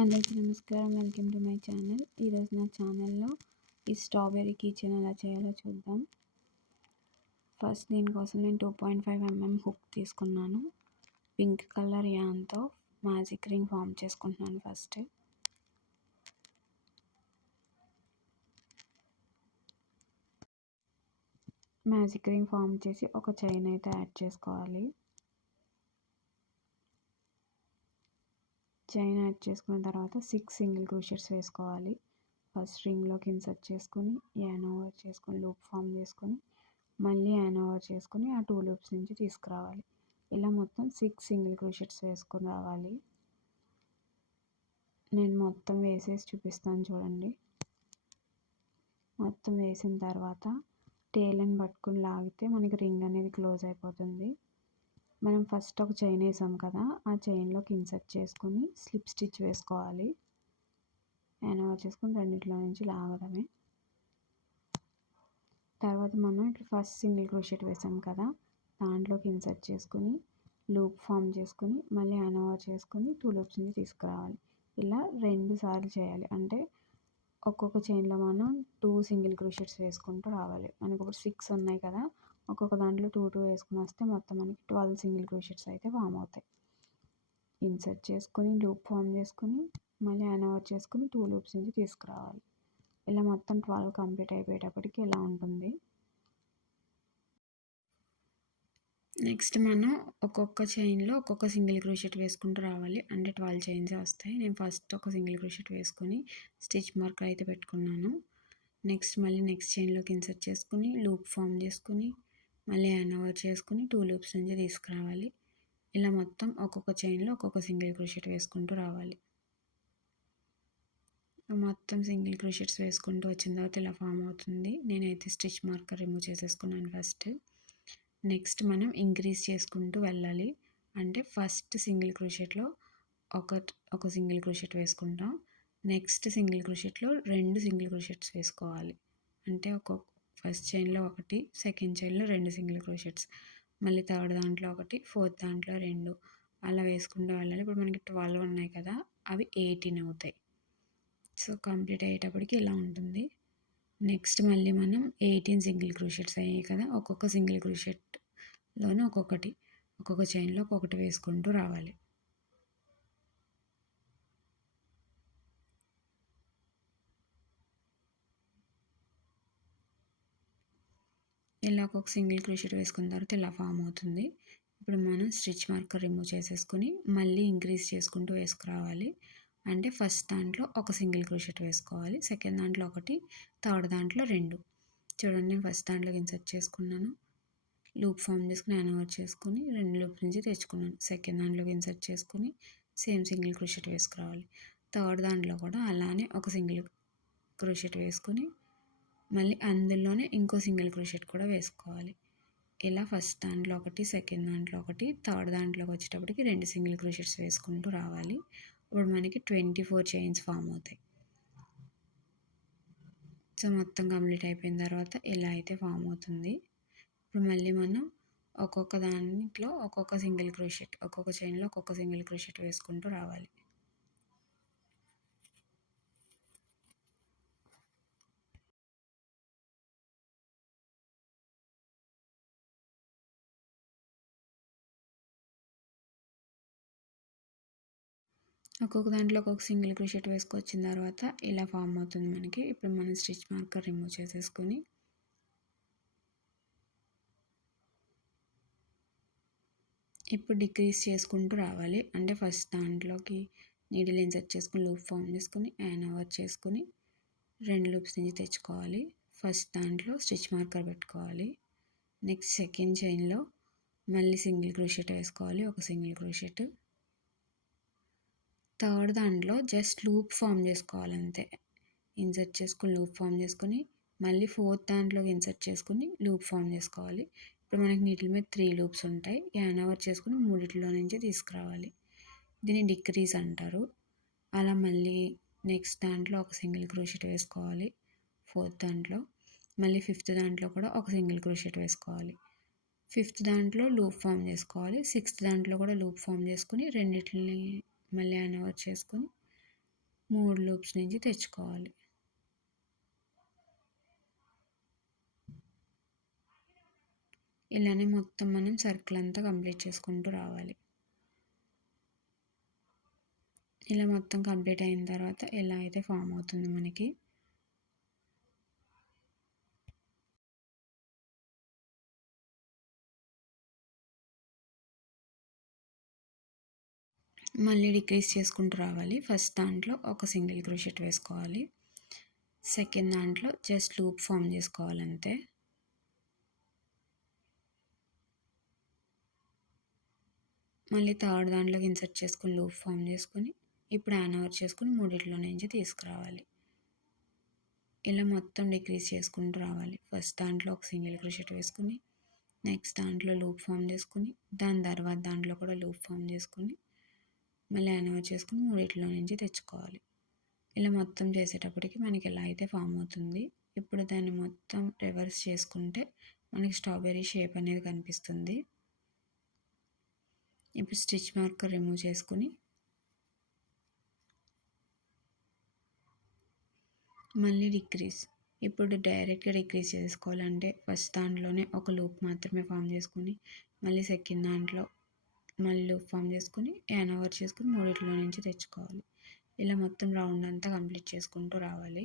అందరికీ నమస్కారం. Welcome to my channel. ఈరోజు నా ఛానల్లో ఈ స్ట్రాబెర్రీ కీచైన్ ఎలా చేయాలో చూద్దాం. ఫస్ట్ దీనికోసం నేను 2.5 mm హుక్ తీసుకున్నాను. పింక్ కలర్ యాన్తో మ్యాజిక్ రింగ్ ఫామ్ చేసుకుంటున్నాను. ఫస్ట్ మ్యాజిక్ రింగ్ ఫామ్ చేసి ఒక చైన్ అయితే యాడ్ చేసుకోవాలి. చైన్ యాడ్ చేసుకున్న తర్వాత 6 సింగిల్ క్రోషెట్స్ వేసుకోవాలి. ఫస్ట్ రింగ్లోకి ఇన్సర్ట్ చేసుకొని యాన్ ఓవర్ చేసుకొని లూప్ ఫామ్ చేసుకొని మళ్ళీ యాన్ ఓవర్ చేసుకొని ఆ 2 లూప్స్ నుంచి తీసుకురావాలి. ఇలా మొత్తం 6 సింగిల్ క్రోషెట్స్ వేసుకొని రావాలి. నేను మొత్తం వేసేసి చూపిస్తాను చూడండి. మొత్తం వేసిన తర్వాత టేల్ని పట్టుకుని లాగితే మనకి రింగ్ అనేది క్లోజ్ అయిపోతుంది. మనం ఫస్ట్ ఒక చైన్ వేసాం కదా, ఆ చైన్లోకి ఇన్సర్ట్ చేసుకొని స్లిప్ స్టిచ్ వేసుకోవాలి. యాన్ ఓవర్ చేసుకొని రెండిట్లో నుంచి లాగడమే. తర్వాత మనం ఇక్కడ ఫస్ట్ సింగిల్ క్రోషెట్ వేసాం కదా, దాంట్లోకి ఇన్సర్ట్ చేసుకొని లూప్ ఫామ్ చేసుకొని మళ్ళీ యాన్ ఓవర్ చేసుకొని 2 లూప్స్ నుంచి తీసుకురావాలి. ఇలా 2 సార్లు చేయాలి. అంటే ఒక్కొక్క చైన్లో మనం 2 సింగిల్ క్రోషెట్స్ వేసుకుంటూ రావాలి. మనకు ఇప్పుడు 6 ఉన్నాయి కదా, ఒక్కొక్క దాంట్లో 2 వేసుకుని వస్తే మొత్తం మనకి 12 సింగిల్ క్రోషెట్స్ అయితే ఫామ్ అవుతాయి. ఇన్సర్ట్ చేసుకొని లూప్ ఫామ్ చేసుకొని మళ్ళీ యాన్ ఓవర్ చేసుకొని 2 లూప్స్ నుంచి తీసుకురావాలి. ఇలా మొత్తం 12 కంప్లీట్ అయిపోయేటప్పటికి ఇలా ఉంటుంది. నెక్స్ట్ మనం ఒక్కొక్క చైన్లో ఒక్కొక్క సింగిల్ క్రోషెట్ వేసుకుంటూ రావాలి. అంటే 12 చైన్స్ వస్తాయి. నేను ఫస్ట్ ఒక సింగిల్ క్రోషెట్ వేసుకొని స్టిచ్ మార్కర్ అయితే పెట్టుకున్నాను. నెక్స్ట్ మళ్ళీ నెక్స్ట్ చైన్లోకి ఇన్సర్ట్ చేసుకుని లూప్ ఫామ్ చేసుకుని మళ్ళీ యాన్ ఓవర్ చేసుకుని 2 లూప్స్ నుంచి తీసుకురావాలి. ఇలా మొత్తం ఒక్కొక్క చైన్లో ఒక్కొక్క సింగిల్ క్రోషెట్ వేసుకుంటూ రావాలి. మొత్తం సింగిల్ క్రోషెట్స్ వేసుకుంటూ వచ్చిన తర్వాత ఇలా ఫామ్ అవుతుంది. నేనైతే స్టిచ్ మార్కర్ రిమూవ్ చేసేసుకున్నాను ఫస్ట్. నెక్స్ట్ మనం ఇంక్రీజ్ చేసుకుంటూ వెళ్ళాలి. అంటే ఫస్ట్ సింగిల్ క్రోషెట్లో ఒక సింగిల్ క్రోషెట్ వేసుకుంటాం. నెక్స్ట్ సింగిల్ క్రోషెట్లో 2 సింగిల్ క్రోషెట్స్ వేసుకోవాలి. అంటే ఫస్ట్ చైన్లో ఒకటి, సెకండ్ చైన్లో 2 సింగిల్ క్రోషెట్స్, మళ్ళీ థర్డ్ దాంట్లో ఒకటి, ఫోర్త్ దాంట్లో 2, అలా వేసుకుంటూ వెళ్ళాలి. ఇప్పుడు మనకి 12 ఉన్నాయి కదా, అవి 18 అవుతాయి. సో కంప్లీట్ అయ్యేటప్పటికి ఇలా ఉంటుంది. నెక్స్ట్ మళ్ళీ మనం 18 సింగిల్ క్రోషెట్స్ అయ్యాయి కదా, ఒక్కొక్క సింగిల్ క్రోషెట్లోనే ఒక్కొక్క చైన్లో ఒక్కొక్కటి వేసుకుంటూ రావాలి. ఇలా ఒక్కొక్క సింగిల్ క్రోషెట్ వేసుకున్న తర్వాత ఇలా ఫామ్ అవుతుంది. ఇప్పుడు మనం స్టిచ్ మార్కర్ రిమూవ్ చేసేసుకుని మళ్ళీ ఇంక్రీజ్ చేసుకుంటూ వేసుకురావాలి. అంటే ఫస్ట్ దాంట్లో ఒక సింగిల్ క్రోషెట్ వేసుకోవాలి, సెకండ్ దాంట్లో ఒకటి, థర్డ్ దాంట్లో 2. చూడండి, నేను ఫస్ట్ దాంట్లోకి ఇన్సర్ట్ చేసుకున్నాను, లూప్ ఫామ్ చేసుకుని యాన్ ఓవర్ చేసుకుని 2 లూప్ నుంచి తెచ్చుకున్నాను. సెకండ్ దాంట్లోకి ఇన్సర్ట్ చేసుకుని సేమ్ సింగిల్ క్రోషెట్ వేసుకురావాలి. థర్డ్ దాంట్లో కూడా అలానే ఒక సింగిల్ క్రోషెట్ వేసుకుని మళ్ళీ అందులోనే ఇంకో సింగిల్ క్రోషెట్ కూడా వేసుకోవాలి. ఇలా ఫస్ట్ దాంట్లో ఒకటి, సెకండ్ దాంట్లో ఒకటి, థర్డ్ దాంట్లోకి వచ్చేటప్పటికి 2 సింగిల్ క్రోషెట్స్ వేసుకుంటూ రావాలి. ఇప్పుడు మనకి 24 చైన్స్ ఫామ్ అవుతాయి. సో మొత్తం కంప్లీట్ అయిపోయిన తర్వాత ఇలా అయితే ఫామ్ అవుతుంది. ఇప్పుడు మళ్ళీ మనం ఒక్కొక్క దాంట్లో ఒక్కొక్క సింగిల్ క్రోషెట్, ఒక్కొక్క చైన్లో ఒక్కొక్క సింగిల్ క్రోషెట్ వేసుకుంటూ రావాలి. ఒక్కొక్క దాంట్లో ఒక్కొక్క సింగిల్ క్రోషెట్ వేసుకొచ్చిన తర్వాత ఇలా ఫామ్ అవుతుంది మనకి. ఇప్పుడు మనం స్టిచ్ మార్కర్ రిమూవ్ చేసేసుకొని ఇప్పుడు డిక్రీజ్ చేసుకుంటూ రావాలి. అంటే ఫస్ట్ దాంట్లోకి నీడిల్ ఇన్సర్ట్ చేసుకుని లూప్ ఫామ్ చేసుకుని యాన్ ఓవర్ చేసుకుని 2 లూప్స్ నుంచి తెచ్చుకోవాలి. ఫస్ట్ దాంట్లో స్టిచ్ మార్కర్ పెట్టుకోవాలి. నెక్స్ట్ సెకండ్ చైన్లో మళ్ళీ సింగిల్ క్రోషెట్ వేసుకోవాలి, ఒక సింగిల్ క్రోషెట్. థర్డ్ దాంట్లో జస్ట్ లూప్ ఫామ్ చేసుకోవాలి అంతే. ఇన్సర్ట్ చేసుకుని లూప్ ఫామ్ చేసుకుని మళ్ళీ ఫోర్త్ దాంట్లోకి ఇన్సర్ట్ చేసుకుని లూప్ ఫామ్ చేసుకోవాలి. ఇప్పుడు మనకి నీటిల మీద 3 లూప్స్ ఉంటాయి. యాన్ ఓవర్ చేసుకుని 3లో నుంచి తీసుకురావాలి. దీన్ని డిక్రీజ్ అంటారు. అలా మళ్ళీ నెక్స్ట్ దాంట్లో ఒక సింగిల్ క్రోషెట్ వేసుకోవాలి, ఫోర్త్ దాంట్లో. మళ్ళీ ఫిఫ్త్ దాంట్లో కూడా ఒక సింగిల్ క్రోషెట్ వేసుకోవాలి. ఫిఫ్త్ దాంట్లో లూప్ ఫామ్ చేసుకోవాలి. సిక్స్త్ దాంట్లో కూడా లూప్ ఫామ్ చేసుకుని రెండిటిని మళ్ళీ యాన్ ఓవర్ చేసుకుని 3 లూప్స్ నుంచి తెచ్చుకోవాలి. ఇలానే మొత్తం మనం సర్కిల్ అంతా కంప్లీట్ చేసుకుంటూ రావాలి. ఇలా మొత్తం కంప్లీట్ అయిన తర్వాత ఎలా అయితే ఫామ్ అవుతుంది మనకి. మళ్ళీ డిక్రీజ్ చేసుకుంటూ రావాలి. ఫస్ట్ దాంట్లో ఒక సింగిల్ క్రోషెట్ వేసుకోవాలి. సెకండ్ దాంట్లో జస్ట్ లూప్ ఫామ్ చేసుకోవాలి అంతే. మళ్ళీ థర్డ్ దాంట్లోకి ఇన్సర్ట్ చేసుకొని లూప్ ఫామ్ చేసుకొని ఇప్పుడు యాన్ ఓవర్ చేసుకొని మూడిట్లో నుంచి తీసుకురావాలి. ఇలా మొత్తం డిక్రీజ్ చేసుకుంటూ రావాలి. ఫస్ట్ దాంట్లో ఒక సింగిల్ క్రోషెట్ వేసుకుని నెక్స్ట్ దాంట్లో లూప్ ఫామ్ చేసుకుని దాని తర్వాత దాంట్లో కూడా లూప్ ఫామ్ చేసుకుని మళ్ళీ యాన్ ఓవర్ చేసుకుని మూడిట్లో నుంచి తెచ్చుకోవాలి. ఇలా మొత్తం చేసేటప్పటికి మనకి ఎలా అయితే ఫామ్ అవుతుంది. ఇప్పుడు దాన్ని మొత్తం రివర్స్ చేసుకుంటే మనకి స్ట్రాబెర్రీ షేప్ అనేది కనిపిస్తుంది. ఇప్పుడు స్టిచ్ మార్కర్ రిమూవ్ చేసుకుని మళ్ళీ డిక్రీజ్. ఇప్పుడు డైరెక్ట్గా డిక్రీజ్ చేసుకోవాలంటే ఫస్ట్ దాంట్లోనే ఒక లూప్ మాత్రమే ఫామ్ చేసుకుని మళ్ళీ సెకండ్ దాంట్లో మళ్ళీ లూప్ ఫామ్ చేసుకుని యాన్ ఓవర్ చేసుకుని మూడిట్లో నుంచి తెచ్చుకోవాలి. ఇలా మొత్తం రౌండ్ అంతా కంప్లీట్ చేసుకుంటూ రావాలి.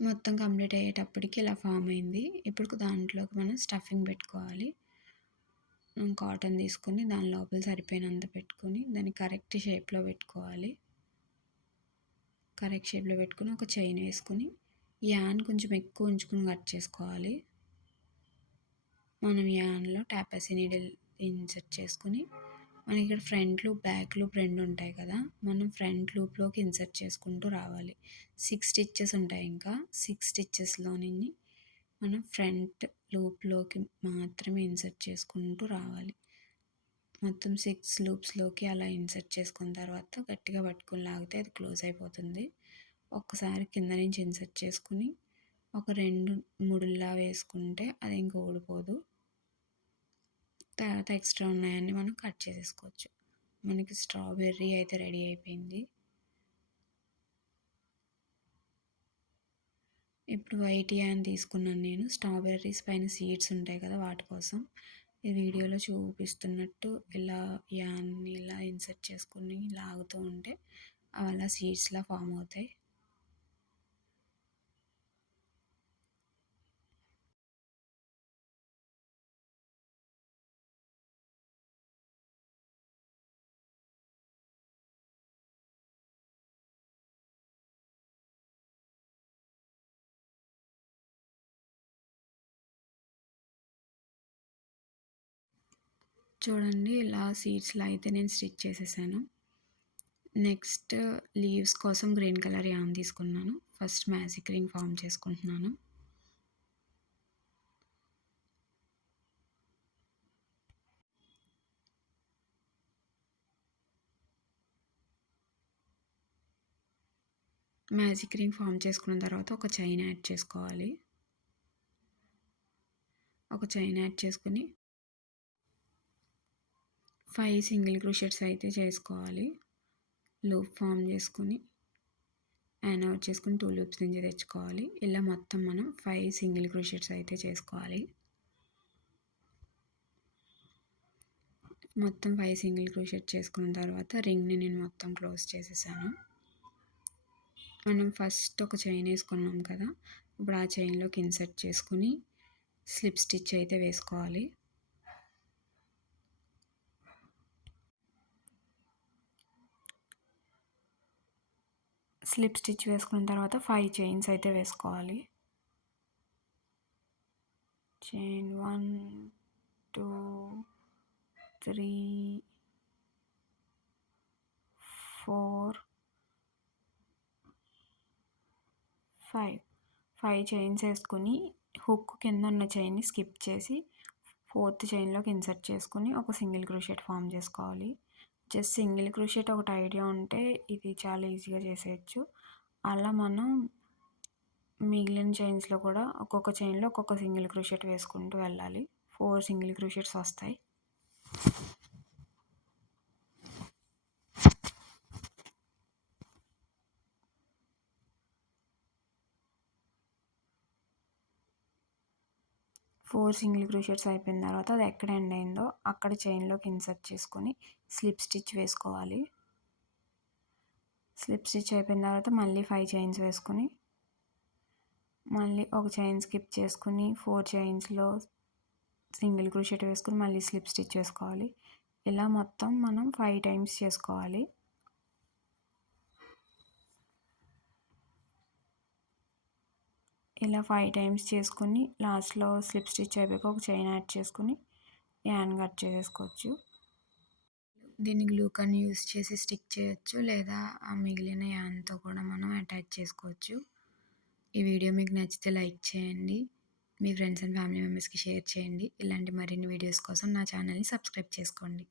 మొత్తం కంప్లీట్ అయ్యేటప్పటికి ఇలా ఫామ్ అయింది. ఇప్పుడు దాంట్లోకి మనం స్టఫింగ్ పెట్టుకోవాలి. కాటన్ తీసుకొని దాని లోపల సరిపోయినంత పెట్టుకొని దాన్ని కరెక్ట్ షేప్లో పెట్టుకోవాలి. కరెక్ట్ షేప్లో పెట్టుకుని ఒక చైన్ వేసుకుని యాన్ కొంచెం ఎక్కువ ఉంచుకుని కట్ చేసుకోవాలి. మనం యాన్లో టాపసీ నీడిల్ ఇన్సర్ట్ చేసుకుని మనకి ఇక్కడ ఫ్రంట్ లూప్ బ్యాక్ లూప్ రెండు ఉంటాయి కదా, మనం ఫ్రంట్ లూప్లోకి ఇన్సర్ట్ చేసుకుంటూ రావాలి. 6 స్టిచ్చెస్ ఉంటాయి. ఇంకా 6 స్టిచ్చెస్లోని మనం ఫ్రంట్ లూప్లోకి మాత్రమే ఇన్సర్ట్ చేసుకుంటూ రావాలి. మొత్తం 6 లూప్స్లోకి అలా ఇన్సర్ట్ చేసుకున్న తర్వాత గట్టిగా పట్టుకొని లాగితే అది క్లోజ్ అయిపోతుంది. ఒక్కసారి కింద నుంచి ఇన్సర్ట్ చేసుకుని ఒక 2 ముడుల్లా వేసుకుంటే అది ఇంక ఊడిపోదు. తర్వాత ఎక్స్ట్రా ఉన్నాయన్నీ మనం కట్ చేసేసుకోవచ్చు. మనకి స్ట్రాబెర్రీ అయితే రెడీ అయిపోయింది. ఇప్పుడు వైట్ యాన్ తీసుకున్నాను నేను. స్ట్రాబెర్రీస్ పైన సీడ్స్ ఉంటాయి కదా, వాటి కోసం ఈ వీడియోలో చూపిస్తున్నట్టు ఇలా యాన్ని ఇలా ఇన్సర్ట్ చేసుకుని లాగుతూ ఉంటే అవి అలా సీడ్స్లా ఫామ్ అవుతాయి. చూడండి ఇలా సీడ్స్లా అయితే నేను స్టిచ్ చేసేసాను. నెక్స్ట్ లీవ్స్ కోసం గ్రీన్ కలర్ యాన్ తీసుకున్నాను. ఫస్ట్ మ్యాజిక్ రింగ్ ఫామ్ చేసుకుంటున్నాను. మ్యాజిక్ రింగ్ ఫామ్ చేసుకున్న తర్వాత ఒక చైన్ యాడ్ చేసుకోవాలి. ఒక చైన్ యాడ్ చేసుకుని 5 సింగిల్ క్రోషెట్స్ అయితే చేసుకోవాలి. లూప్ ఫామ్ చేసుకుని యాన్ అవుట్ చేసుకుని 2 లూప్స్ నుంచి తెచ్చుకోవాలి. ఇలా మొత్తం మనం 5 సింగిల్ క్రోషెట్స్ అయితే చేసుకోవాలి. మొత్తం 5 సింగిల్ క్రోషెట్ చేసుకున్న తర్వాత రింగ్ని నేను మొత్తం క్లోజ్ చేసేసాను. మనం ఫస్ట్ ఒక చైన్ వేసుకున్నాం కదా, ఇప్పుడు ఆ చైన్లోకి ఇన్సర్ట్ చేసుకుని స్లిప్ స్టిచ్ అయితే వేసుకోవాలి. స్లిప్ స్టిచ్ వేసుకున్న తర్వాత 5 చైన్స్ అయితే వేసుకోవాలి. చైన్ 1, 2, 3, 4, 5. 5 చైన్స్ వేసుకొని హుక్ కింద ఉన్న చైన్ని స్కిప్ చేసి ఫోర్త్ చైన్లోకి ఇన్సర్ట్ చేసుకొని ఒక సింగిల్ క్రోషెట్ ఫామ్ చేసుకోవాలి. జస్ట్ సింగిల్ క్రోషెట్ ఒకటి ఐడియా ఉంటే ఇది చాలా ఈజీగా చేసేయచ్చు. అలా మనం మిగిలిన చైన్స్లో కూడా ఒక్కొక్క చైన్లో ఒక్కొక్క సింగిల్ క్రోషెట్ వేసుకుంటూ వెళ్ళాలి. 4 సింగిల్ క్రోషెట్స్ వస్తాయి. ఫోర్ సింగిల్ క్రోషెట్స్ అయిపోయిన తర్వాత అది ఎక్కడ ఎండ్ అయిందో అక్కడ చైన్లోకి ఇన్సర్ట్ చేసుకొని స్లిప్ స్టిచ్ వేసుకోవాలి. స్లిప్ స్టిచ్ అయిపోయిన తర్వాత మళ్ళీ 5 చైన్స్ వేసుకొని మళ్ళీ ఒక చైన్ స్కిప్ చేసుకుని 4 చైన్స్లో సింగిల్ క్రోషెట్ వేసుకుని మళ్ళీ స్లిప్ స్టిచ్ వేసుకోవాలి. ఇలా మొత్తం మనం 5 టైమ్స్ చేసుకోవాలి. ఇలా 5 టైమ్స్ చేసుకుని లాస్ట్లో స్లిప్ స్టిచ్ అయిపోయాక ఒక చైన్ యాడ్ చేసుకుని యాన్ కట్ చేసేసుకోవచ్చు. దీన్ని గ్లూ గన్ యూస్ చేసి స్టిక్ చేయొచ్చు, లేదా ఆ మిగిలిన యాన్తో కూడా మనం అటాచ్ చేసుకోవచ్చు. ఈ వీడియో మీకు నచ్చితే లైక్ చేయండి, మీ ఫ్రెండ్స్ అండ్ ఫ్యామిలీ మెంబర్స్కి షేర్ చేయండి. ఇలాంటి మరిన్ని వీడియోస్ కోసం నా ఛానల్ని సబ్స్క్రైబ్ చేసుకోండి.